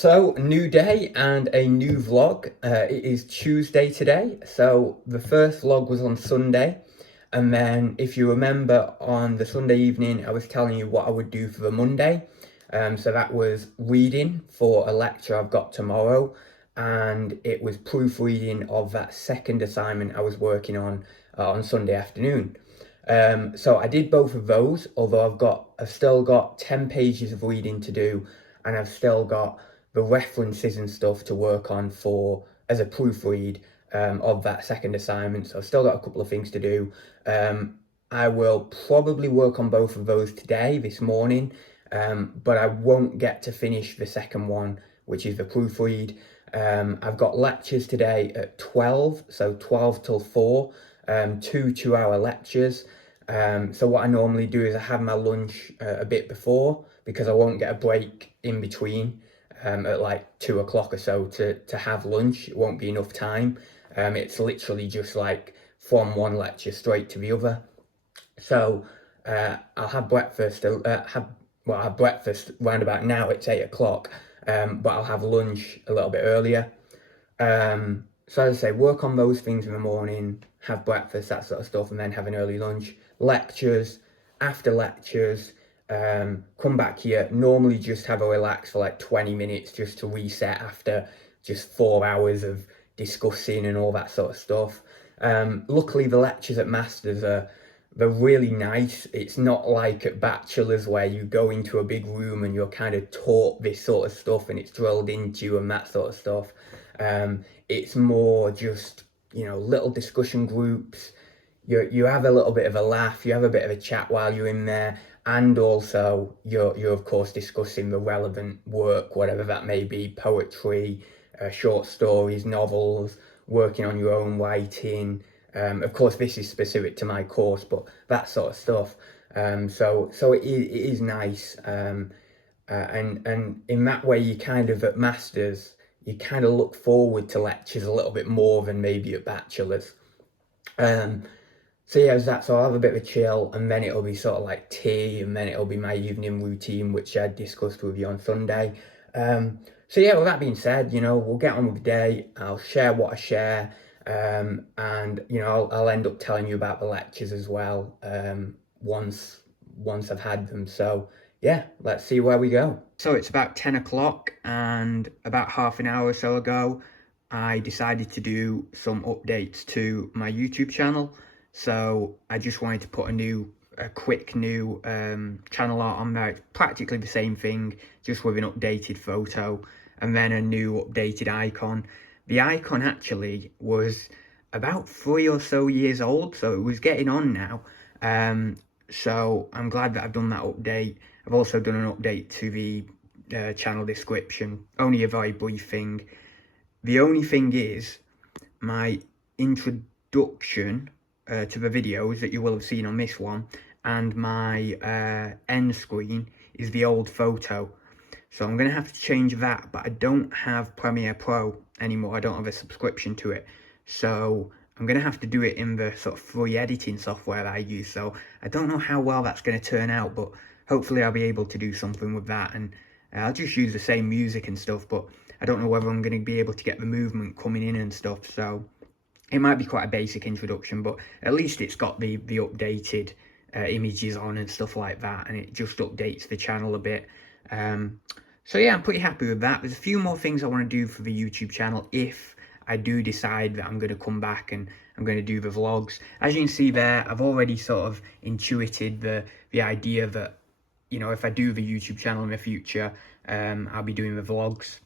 So, new day and a new vlog. It is Tuesday today. So, the first vlog was on Sunday. And then, if you remember, on the Sunday evening, I was telling you what I would do for the Monday. So, that was reading for a lecture I've got tomorrow. And it was proofreading of that second assignment I was working on Sunday afternoon. So, I did both of those, although I've still got 10 pages of reading to do. And I've still got the references and stuff to work on as a proofread of that second assignment. So I've still got a couple of things to do. I will probably work on both of those today, this morning, but I won't get to finish the second one, which is the proofread. I've got lectures today at 12, so 12 till 4, two 2-hour lectures. So what I normally do is I have my lunch a bit before, because I won't get a break in between at like 2 o'clock or so to have lunch. It won't be enough time. It's literally just like from one lecture straight to the other. So I'll have breakfast. I'll have breakfast round about now. It's 8 o'clock, but I'll have lunch a little bit earlier. So as I say, work on those things in the morning, have breakfast, that sort of stuff, and then have an early lunch. Lectures, after lectures, come back here, normally just have a relax for like 20 minutes just to reset after just 4 hours of discussing and all that sort of stuff. Luckily the lectures at Masters they're really nice. It's not like at Bachelors where you go into a big room and you're kind of taught this sort of stuff and it's drilled into you and that sort of stuff. It's more just, little discussion groups. You have a little bit of a laugh, you have a bit of a chat while you're in there, and also you're of course discussing the relevant work, whatever that may be, poetry, short stories, novels, working on your own writing. Of course, this is specific to my course, but that sort of stuff. So it is nice, and in that way, you kind of at Masters, you kind of look forward to lectures a little bit more than maybe at Bachelors. So yeah, as that, so I'll have a bit of a chill, and then it'll be sort of like tea, and then it'll be my evening routine, which I discussed with you on Sunday. So yeah, with that being said, we'll get on with the day. I'll share what I share, and I'll end up telling you about the lectures as well, once I've had them. So yeah, let's see where we go. So it's about 10 o'clock, and about half an hour or so ago, I decided to do some updates to my YouTube channel. So I just wanted to put a quick new channel art on there. It's practically the same thing, just with an updated photo and then a new updated icon. The icon actually was about 3 or so years old, so it was getting on now. So I'm glad that I've done that update. I've also done an update to the channel description, only a very brief thing. The only thing is my introduction to the videos that you will have seen on this one, and my end screen is the old photo. So I'm going to have to change that, but I don't have Premiere Pro anymore. I don't have a subscription to it. So I'm going to have to do it in the sort of free editing software that I use. So I don't know how well that's going to turn out, but hopefully I'll be able to do something with that. And I'll just use the same music and stuff, but I don't know whether I'm going to be able to get the movement coming in and stuff. So it might be quite a basic introduction, but at least it's got the updated images on and stuff like that, and it just updates the channel a bit. So yeah, I'm pretty happy with that. There's a few more things I want to do for the YouTube channel if I do decide that I'm going to come back and I'm going to do the vlogs. As you can see there, I've already sort of intuited the idea that, if I do the YouTube channel in the future, I'll be doing the vlogs.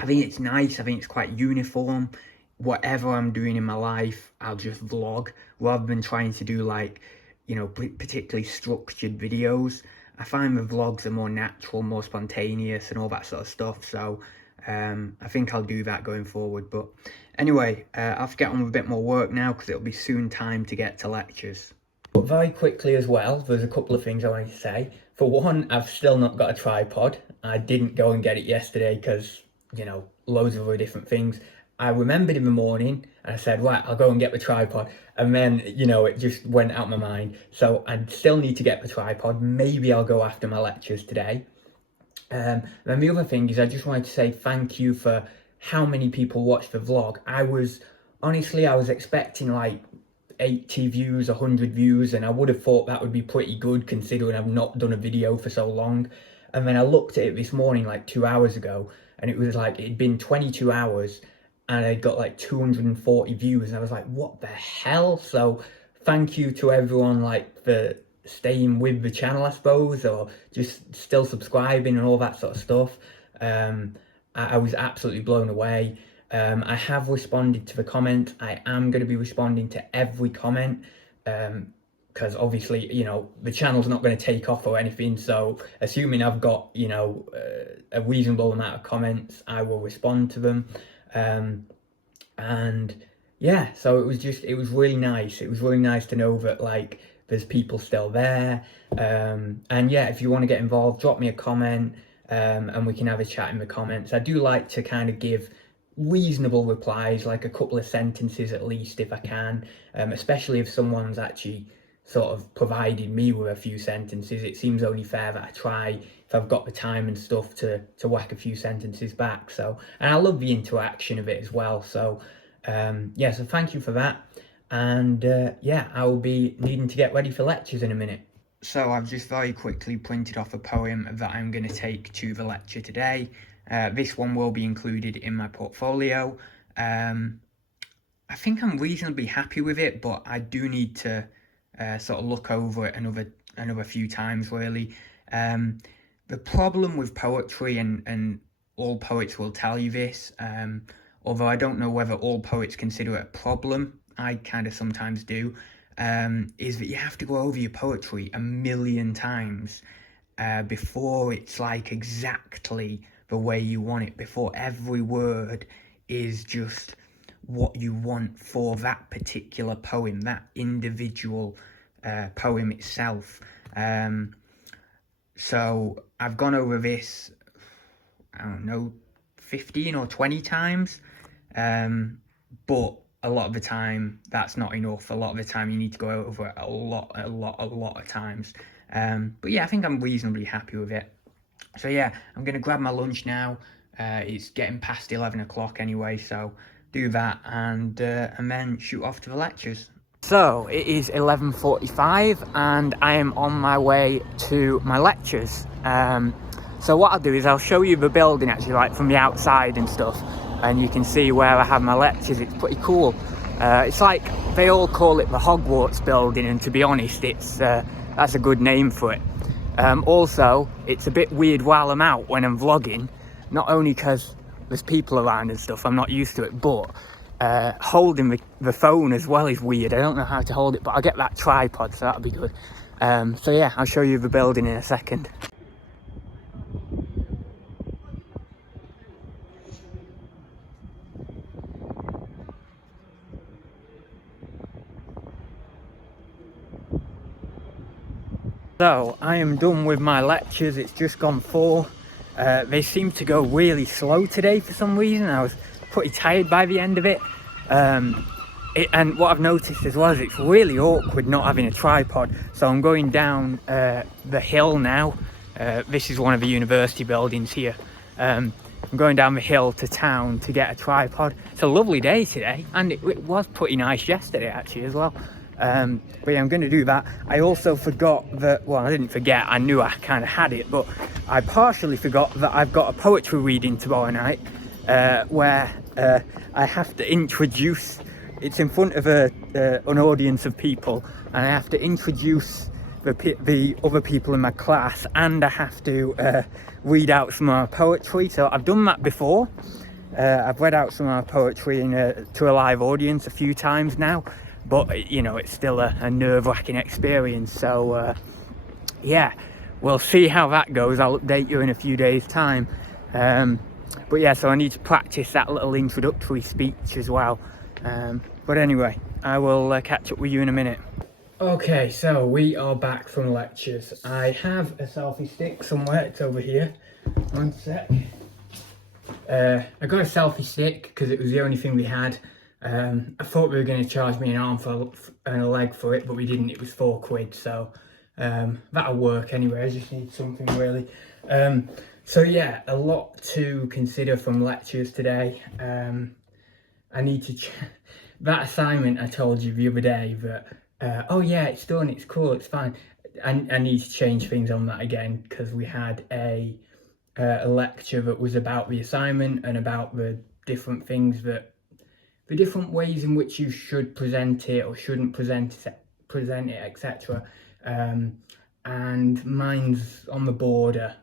I think it's nice. I think it's quite uniform. Whatever I'm doing in my life, I'll just vlog rather than trying to do particularly structured videos. I find the vlogs are more natural, more spontaneous and all that sort of stuff. So I think I'll do that going forward. But anyway, I'll have to get on with a bit more work now because it'll be soon time to get to lectures. But very quickly as well, there's a couple of things I wanted to say. For one, I've still not got a tripod. I didn't go and get it yesterday because, loads of other different things. I remembered in the morning and I said, right, I'll go and get the tripod. And then, it just went out my mind. So I still need to get the tripod. Maybe I'll go after my lectures today. Then the other thing is I just wanted to say thank you for how many people watched the vlog. I was expecting like 80 views, 100 views, and I would have thought that would be pretty good considering I've not done a video for so long. And then I looked at it this morning, like 2 hours ago, and it was like it'd been 22 hours and I got like 240 views, and I was like, what the hell? So thank you to everyone like for staying with the channel, I suppose, or just still subscribing and all that sort of stuff. I was absolutely blown away. I have responded to the comments. I am going to be responding to every comment, because obviously, you know, the channel's not going to take off or anything. So assuming I've got, you know, a reasonable amount of comments, I will respond to them. And yeah, so it was really nice. It was really nice to know that like there's people still there. And yeah, if you want to get involved, drop me a comment, and we can have a chat in the comments. I do like to kind of give reasonable replies, like a couple of sentences at least if I can, especially if someone's actually sort of provided me with a few sentences. It seems only fair that I try, if I've got the time and stuff, to whack a few sentences back. So, and I love the interaction of it as well. So yeah, so thank you for that. And yeah, I will be needing to get ready for lectures in a minute. So I've just very quickly printed off a poem that I'm going to take to the lecture today. This one will be included in my portfolio. I think I'm reasonably happy with it, but I do need to sort of look over it another few times, really. The problem with poetry, and all poets will tell you this, although I don't know whether all poets consider it a problem, I kind of sometimes do, is that you have to go over your poetry a million times before it's like exactly the way you want it, before every word is just what you want for that particular poem, that individual poem itself. So I've gone over this, I don't know, 15 or 20 times, but a lot of the time that's not enough. A lot of the time you need to go over it a lot of times. But yeah, I think I'm reasonably happy with it. So yeah, I'm going to grab my lunch now. It's getting past 11 o'clock anyway, so do that and then shoot off to the lectures. So it is 11:45 and I am on my way to my lectures. So what I'll do is I'll show you the building actually, like from the outside and stuff, and you can see where I have my lectures. It's pretty cool. It's like, they all call it the Hogwarts building, and to be honest, it's that's a good name for it. Also, it's a bit weird while I'm out when I'm vlogging, not only because there's people around and stuff, I'm not used to it, but holding the phone as well is weird. I don't know how to hold it, but I'll get that tripod, so that'll be good. So yeah, I'll show you the building in a second. So I am done with my lectures. It's just gone 4. They seem to go really slow today for some reason. I was pretty tired by the end of it. And what I've noticed as well is it's really awkward not having a tripod. So I'm going down the hill now. This is one of the university buildings here. I'm going down the hill to town to get a tripod. It's a lovely day today, and it was pretty nice yesterday actually as well. But yeah, I'm going to do that. I also forgot that, well, I didn't forget, I knew I kind of had it, but I partially forgot that I've got a poetry reading tomorrow night, where I have to introduce, it's in front of an audience of people, and I have to introduce the other people in my class, and I have to read out some of my poetry. So I've done that before. I've read out some of my poetry to a live audience a few times now. But, you know, it's still a nerve-wracking experience. So, yeah, we'll see how that goes. I'll update you in a few days' time. But, yeah, so I need to practice that little introductory speech as well. But anyway, I will catch up with you in a minute. Okay, so we are back from lectures. I have a selfie stick somewhere. It's over here. One sec. I got a selfie stick because it was the only thing we had. I thought they were going to charge me an arm and a leg for it, but we didn't. It was £4, so that'll work anyway. I just need something really. So yeah, a lot to consider from lectures today. I need to that assignment I told you the other day that oh yeah, it's done, it's cool, it's fine. I need to change things on that again because we had a lecture that was about the assignment and about the different things that the different ways in which you should present it or shouldn't present it, etc. And mine's on the border.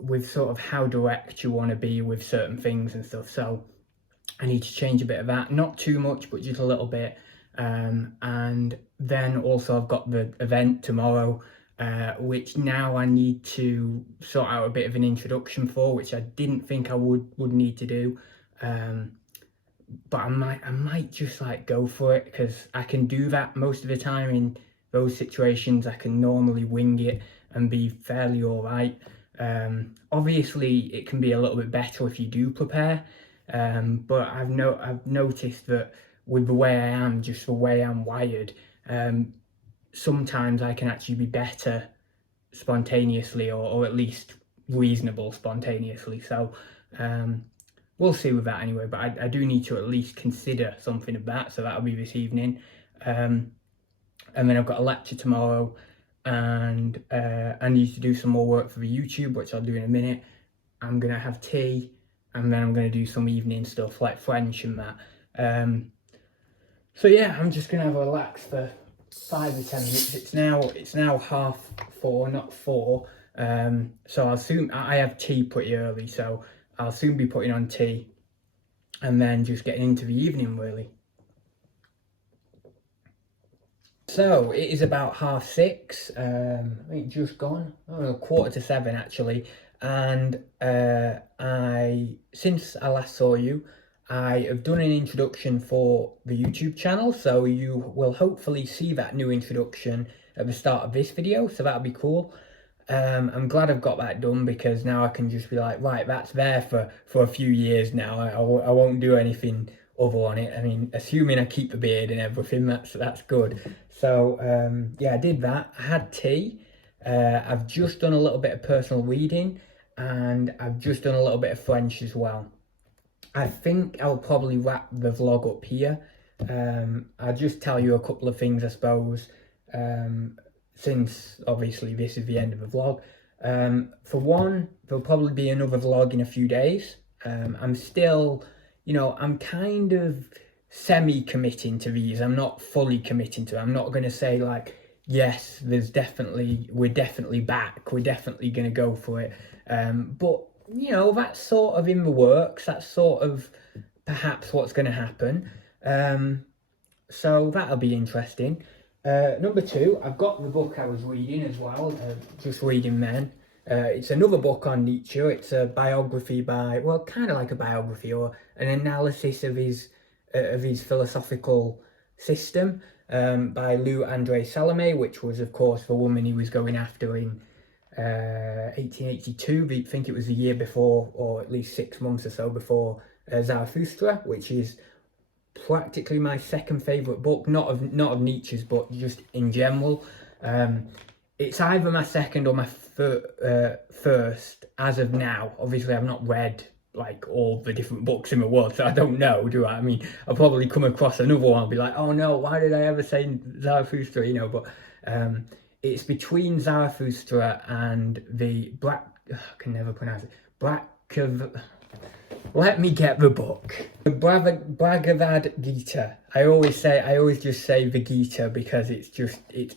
With sort of how direct you want to be with certain things and stuff. So I need to change a bit of that, not too much, but just a little bit. And then also I've got the event tomorrow, which now I need to sort out a bit of an introduction for, which I didn't think I would need to do. But I might just like go for it because I can do that most of the time in those situations. I can normally wing it and be fairly all right. Obviously, it can be a little bit better if you do prepare. But I've noticed that with the way I am, just the way I'm wired, sometimes I can actually be better spontaneously, or at least reasonable spontaneously. So we'll see with that anyway. But I do need to at least consider something of that. So that'll be this evening. And then I've got a lecture tomorrow, and I need to do some more work for the YouTube, which I'll do in a minute. I'm gonna have tea, and then I'm gonna do some evening stuff like French and that. So yeah, I'm just gonna have a relax for 5 or 10 minutes. It's now 4:30, not 4. So I'll soon. I have tea pretty early, so I'll soon be putting on tea, and then just getting into the evening really. So it is about 6:30. I think just gone. Oh, 6:45 actually. And since I last saw you, I have done an introduction for the YouTube channel. So you will hopefully see that new introduction at the start of this video. So that'll be cool. I'm glad I've got that done because now I can just be like, right, that's there for a few years now. I won't do anything other on it. I mean, assuming I keep the beard and everything, that's good. So yeah, I did that. I had tea. I've just done a little bit of personal reading, and I've just done a little bit of French as well. I think I'll probably wrap the vlog up here. I'll just tell you a couple of things, I suppose, since obviously this is the end of the vlog. For one, there'll probably be another vlog in a few days. I'm still, I'm kind of semi-committing to these. I'm not fully committing to it. I'm not going to say like, yes, we're definitely back. We're definitely going to go for it. But that's sort of in the works. That's sort of perhaps what's going to happen. So that'll be interesting. Number 2, I've got the book I was reading as well, just reading then. It's another book on Nietzsche. It's a biography kind of like a biography or an analysis of his philosophical system by Lou Andre Salome, which was, of course, the woman he was going after in 1882. I think it was the year before, or at least 6 months or so before Zarathustra, which is practically my second favourite book, not of Nietzsche's, but just in general. It's either my second or my first as of now. Obviously, I've not read like all the different books in the world, so I don't know, do I? I mean, I'll probably come across another one and be like, oh no, why did I ever say Zarathustra, but it's between Zarathustra and the I can never pronounce it, let me get the book. The Bhagavad Gita. I always just say the Gita because it's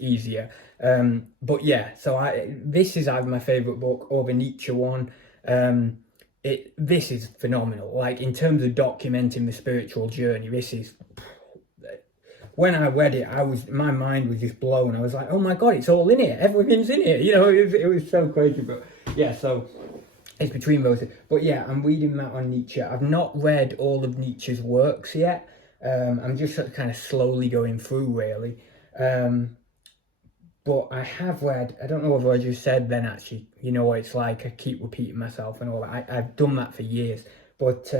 easier. But yeah, so this is either my favourite book or the Nietzsche one. This is phenomenal. Like in terms of documenting the spiritual journey, this is. When I read it, my mind was just blown. I was like, oh my God, it's all in it. Everything's in it. It was so crazy. But yeah, so it's between those. But yeah, I'm reading that on Nietzsche. I've not read all of Nietzsche's works yet. I'm just kind of slowly going through, really. But I have read, I don't know whether I just said then actually, what it's like, I keep repeating myself and all that. I've done that for years. But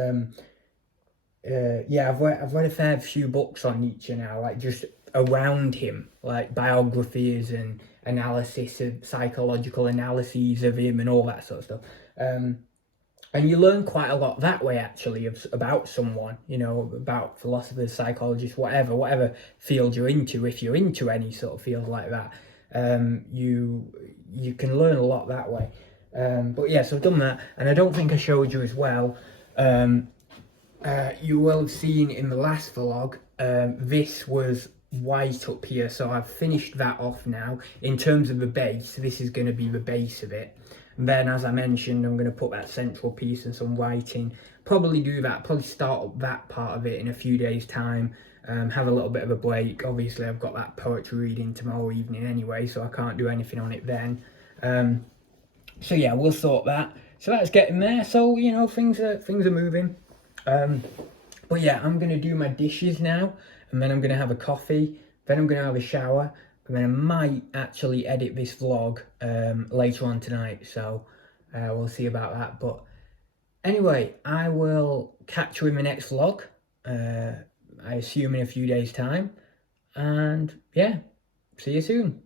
yeah, I've read a fair few books on Nietzsche now, like just around him, like biographies and analysis of psychological analyses of him and all that sort of stuff. And you learn quite a lot that way, actually, about someone, you know, about philosophers, psychologists, whatever field you're into. If you're into any sort of field like that, you can learn a lot that way. But yeah, so I've done that, and I don't think I showed you as well. You will have seen in the last vlog, this was white up here, so I've finished that off now. In terms of the base, this is going to be the base of it. And then, as I mentioned, I'm going to put that central piece and some whiting. Probably do that, probably start up that part of it in a few days' time. Have a little bit of a break. Obviously, I've got that poetry reading tomorrow evening anyway, so I can't do anything on it then. So yeah, we'll sort that. So that's getting there. So, you know, things are moving. But yeah, I'm going to do my dishes now, and then I'm going to have a coffee, then I'm going to have a shower, and then I might actually edit this vlog later on tonight, so we'll see about that. But anyway, I will catch you in the next vlog, I assume in a few days' time, and yeah, see you soon.